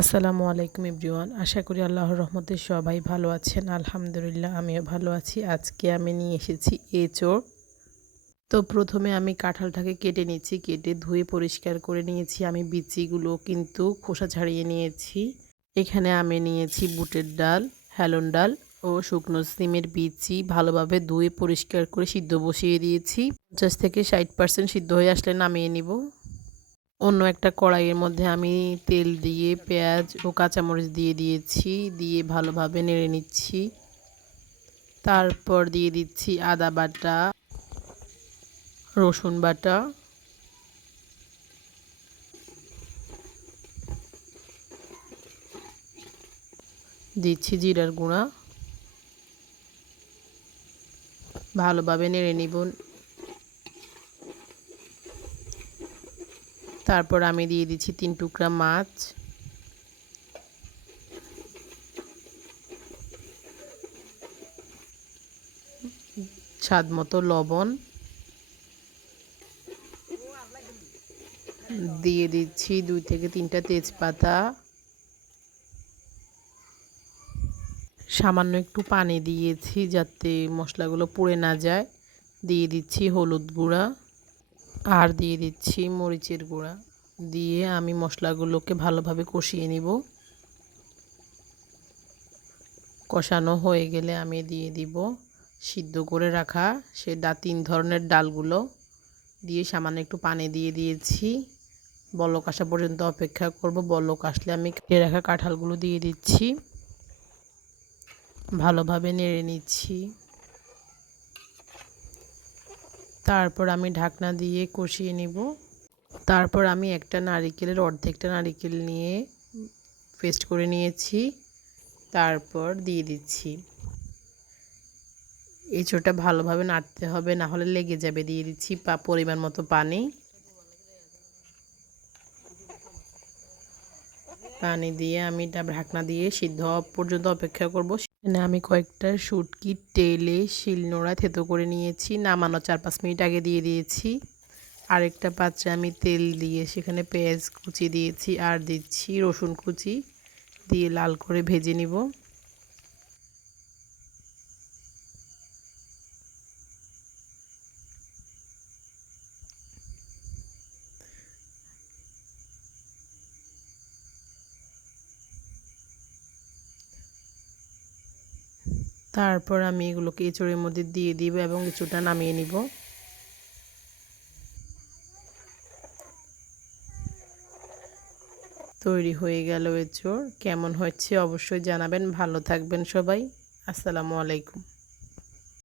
আসসালামু আলাইকুম এভরিওয়ান। আশা করি আল্লাহর রহমতে সবাই ভালো আছেন। আলহামদুলিল্লাহ, আমিও ভালো আছি। আজকে আমি নিয়ে এসেছি এঁচোড়। তো প্রথমে আমি কাঁঠালটাকে কেটে নিয়েছি, কেটে ধুয়ে পরিষ্কার করে নিয়েছি। আমি বিচিগুলো কিন্তু খোসা ছাড়িয়ে নিয়েছি। এখানে আমি নিয়েছি বুটের ডাল হ্যালন ডাল ও শুকনো সিমের বিচি। ভালোভাবে ধুয়ে পরিষ্কার করে সিদ্ধ বসিয়ে দিয়েছি। পঞ্চাশ থেকে ষাট পার্সেন্ট সিদ্ধ হয়ে আসলে নামিয়ে নিব। অন্য একটা কড়াইয়ের মধ্যে আমি তেল দিয়ে, পেঁয়াজ ও কাঁচামরিচ দিয়ে দিয়েছি, দিয়ে ভালোভাবে নেড়ে নিচ্ছি। তারপর দিয়ে দিচ্ছি আদা বাটা, রসুন বাটা। দিচ্ছি জিরার গুঁড়া। ভালোভাবে নেড়ে নিব। তারপর আমি দিয়ে দিচ্ছি তিন টুকরা মাছ। স্বাদ মতো লবণ। দিয়ে দিচ্ছি দুই থেকে তিনটা তেজপাতা। সামান্য একটু পানি দিয়েছি যাতে মশলাগুলো পুড়ে না যায়। দিয়ে দিচ্ছি হলুদ গুঁড়া। আর দিয়ে দিচ্ছি মরিচের গুঁড়া। দিয়ে আমি মশলাগুলোকে ভালোভাবে কষিয়ে নিব। কষানো হয়ে গেলে আমি দিয়ে দিব সিদ্ধ করে রাখা সে ডা তিন ধরনের ডালগুলো। দিয়ে সামান্য একটু পানি দিয়ে দিয়েছি। বলক আসা পর্যন্ত অপেক্ষা করব। বলক আসলে আমি কেটে রাখা কাঁঠালগুলো দিয়ে দিচ্ছি। ভালোভাবে নেড়ে নিচ্ছি। তারপর আমি ঢাকনা দিয়ে কষিয়ে নিব। তারপর আমি একটা নারিকেলের, অর্ধেকটা নারিকেল নিয়ে পেস্ট করে নিয়েছি। তারপর দিয়ে দিচ্ছি। এঁচোড়টা ভালোভাবে নাড়তে হবে, না হলে লেগে যাবে। দিয়ে দিচ্ছি পরিমাণ মতো পানি। পানি দিয়ে আমি ঢাকনা দিয়ে সিদ্ধ হওয়া পর্যন্ত অপেক্ষা করব। এখানে আমি কয়েকটা শুটকি টেলে শিলনোড়া, থেতো করে নিয়েছি। নামানো চার পাঁচ মিনিট আগে দিয়ে দিয়েছি। আরেকটা পাত্রে আমি তেল দিয়ে সেখানে পেঁয়াজ কুচি দিয়েছি আর দিচ্ছি রসুন কুচি। দিয়ে লাল করে ভেজে নিব। তারপর আমি এগুলোকে এঁচড়ের মধ্যে দিয়ে দিব এবং কিছুটা নামিয়ে নিব। তৈরি হয়ে গেল এঁচড়। কেমন হচ্ছে অবশ্যই জানাবেন। ভালো থাকবেন সবাই। আসসালামু আলাইকুম।